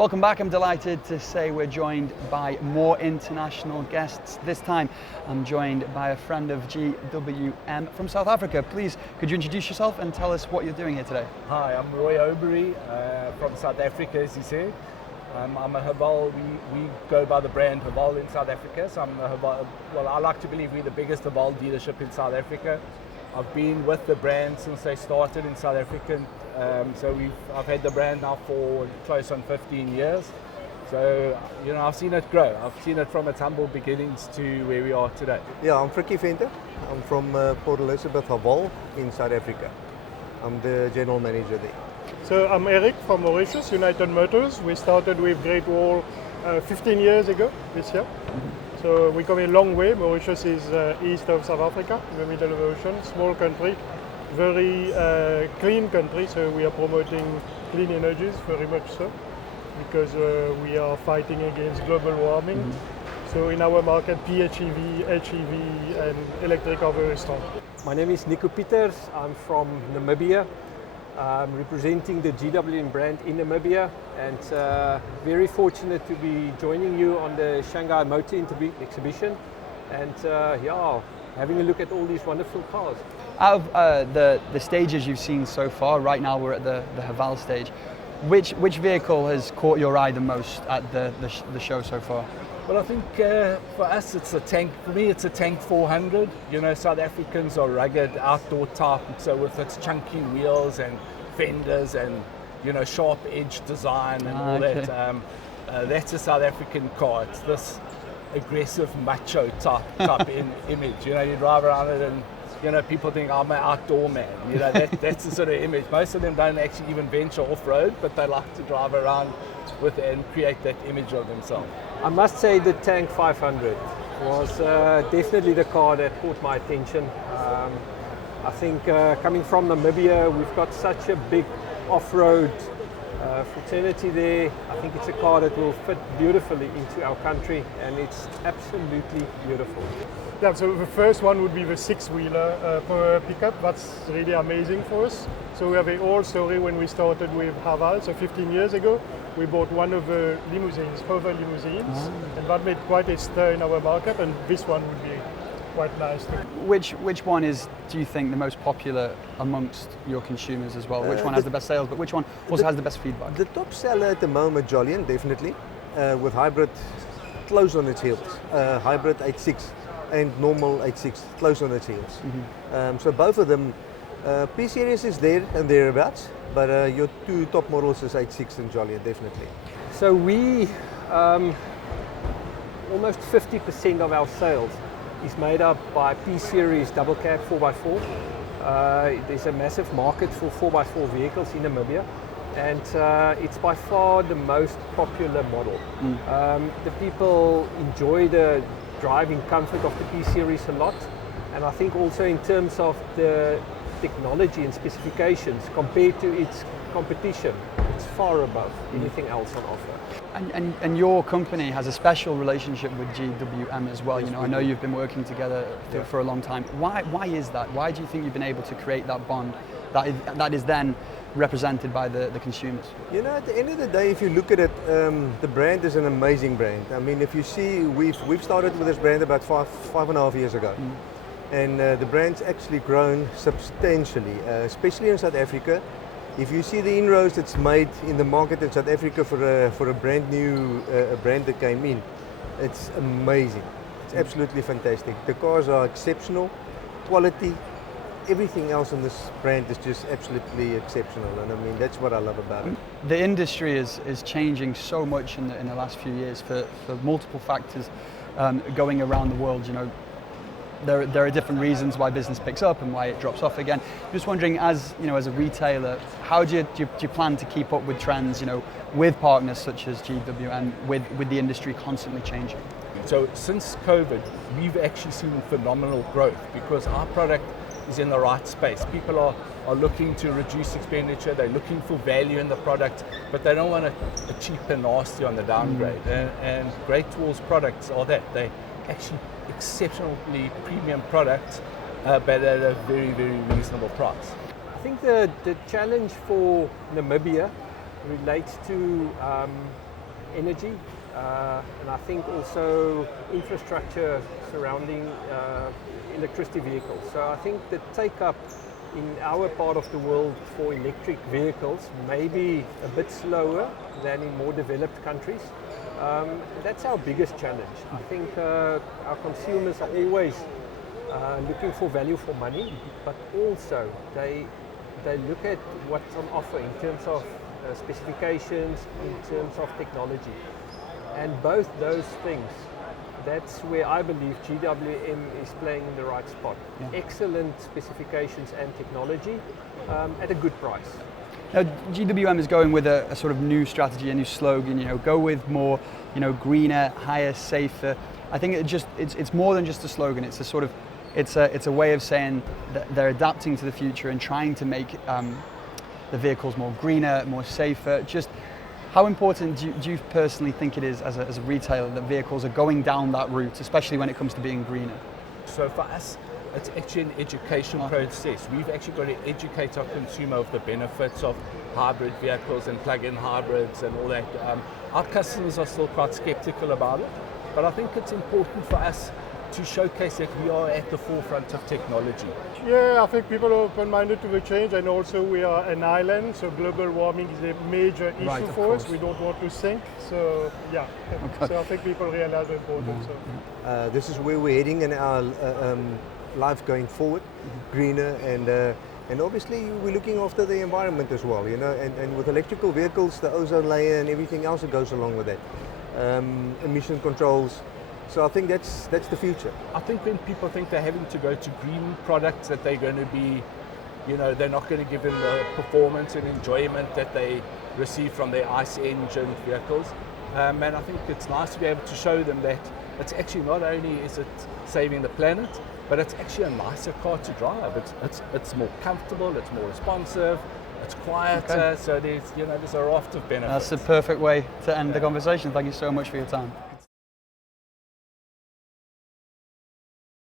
Welcome back. I'm delighted to say we're joined by more international guests. This time I'm joined by a friend of GWM from South Africa. Please, could you introduce yourself and tell us what you're doing here today? Hi, I'm Roy Obery from South Africa, as you said. I'm a Haval. We go by the brand Haval in South Africa. So I'm a Haval. Well, I like to believe we're the biggest Haval dealership in South Africa. I've been with the brand since they started in South Africa. I've had the brand now for close on 15 years. So, I've seen it grow. I've seen it from its humble beginnings to where we are today. Yeah, I'm Frikkie Venter. I'm from Port Elizabeth, Haval in South Africa. I'm the general manager there. So I'm Eric from Mauritius, United Motors. We started with Great Wall 15 years ago this year. So we come a long way. Mauritius is east of South Africa, in the middle of the ocean, small country, very clean country. So we are promoting clean energies very much so, because we are fighting against global warming. So in our market, PHEV, HEV and electric are very strong. My name is Nico Pieters. I'm from Namibia. I'm representing the GWM brand in Namibia, and very fortunate to be joining you on the Shanghai Motor exhibition, and having a look at all these wonderful cars. Out of the stages you've seen so far, right now we're at the Haval stage. Which vehicle has caught your eye the most at the show so far? Well, I think for us it's a tank. For me, it's a Tank 400. South Africans are rugged, outdoor type, so with its chunky wheels and fenders and sharp edge design and all that, that's a South African car. It's this aggressive macho type image. You drive around it and people think I'm an outdoor man. That's the sort of image. Most of them don't actually even venture off road, but they like to drive around with it and create that image of themselves. I must say the Tank 500 was definitely the car that caught my attention. I think coming from Namibia, we've got such a big off-road fraternity there. I think it's a car that will fit beautifully into our country, and it's absolutely beautiful. Yeah, so the first one would be the six-wheeler power pickup. That's really amazing for us. So we have a whole story when we started with Haval. So 15 years ago, we bought one of the limousines, hover limousines, and that made quite a stir in our market, and this one would be quite nice. Which one do you think, the most popular amongst your consumers as well? Which one has the best sales, but which one also has the best feedback? The top seller at the moment, Jolyon, definitely, with hybrid close on its heels. Hybrid 8.6 and normal 8.6 close on its heels. So both of them, P-Series is there and thereabouts, but your two top models is 8.6 and Jolyon, definitely. So we, almost 50% of our sales is made up by P-Series double cab 4x4. There's a massive market for 4x4 vehicles in Namibia, and it's by far the most popular model. The people enjoy the driving comfort of the P-Series a lot, and I think also in terms of the technology and specifications compared to its competition, it's far above anything else on offer. And your company has a special relationship with GWM as well. I know you've been working together for a long time. Why is that? Why do you think you've been able to create that bond that is then represented by the consumers? At the end of the day, if you look at it, the brand is an amazing brand. I mean, if you see, we've started with this brand about five and a half years ago. And the brand's actually grown substantially, especially in South Africa. If you see the inroads that's made in the market in South Africa for a brand new brand that came in, it's amazing. It's absolutely fantastic. The cars are exceptional, quality, everything else in this brand is just absolutely exceptional, and I mean that's what I love about it. The industry is changing so much in the last few years for multiple factors going around the world. There are different reasons why business picks up and why it drops off again. Just wondering, as a retailer, how do you plan to keep up with trends, with partners such as GWM, with the industry constantly changing? So since COVID, we've actually seen phenomenal growth because our product is in the right space. People are looking to reduce expenditure, they're looking for value in the product, but they don't want a cheap and nasty on the downgrade. And Great Wall's products are that. They actually exceptionally premium product, but at a very, very reasonable price. I think the challenge for Namibia relates to energy, and I think also infrastructure surrounding electricity vehicles. So I think the take-up in our part of the world for electric vehicles may be a bit slower than in more developed countries. That's our biggest challenge. I think our consumers are always looking for value for money, but also they look at what's on offer in terms of specifications, in terms of technology. And both those things, that's where I believe GWM is playing in the right spot. Yeah. Excellent specifications and technology at a good price. Now, GWM is going with a sort of new strategy, a new slogan, go with more, greener, higher, safer. I think it's more than just a slogan. It's a sort of, it's a way of saying that they're adapting to the future and trying to make the vehicles more greener, more safer. Just how important do you personally think it is as a retailer that vehicles are going down that route, especially when it comes to being greener? So for us, it's actually an education process. We've actually got to educate our consumer of the benefits of hybrid vehicles and plug-in hybrids and all that. Our customers are still quite skeptical about it, but I think it's important for us to showcase that we are at the forefront of technology. Yeah, I think people are open-minded to the change, and also we are an island, so global warming is a major issue for us. We don't want to sink, so yeah. Okay. So I think people realize the importance. So. This is where we're heading in our life going forward, greener, and obviously we're looking after the environment as well, and with electrical vehicles, the ozone layer and everything else that goes along with that, emission controls. So I think that's the future. I think when people think they're having to go to green products, that they're going to be, they're not going to give them the performance and enjoyment that they receive from their ICE engine vehicles. And I think it's nice to be able to show them that it's actually not only is it saving the planet, but it's actually a nicer car to drive. It's more comfortable, it's more responsive, it's quieter, so there's a raft of benefits. That's the perfect way to end the conversation. Thank you so much for your time.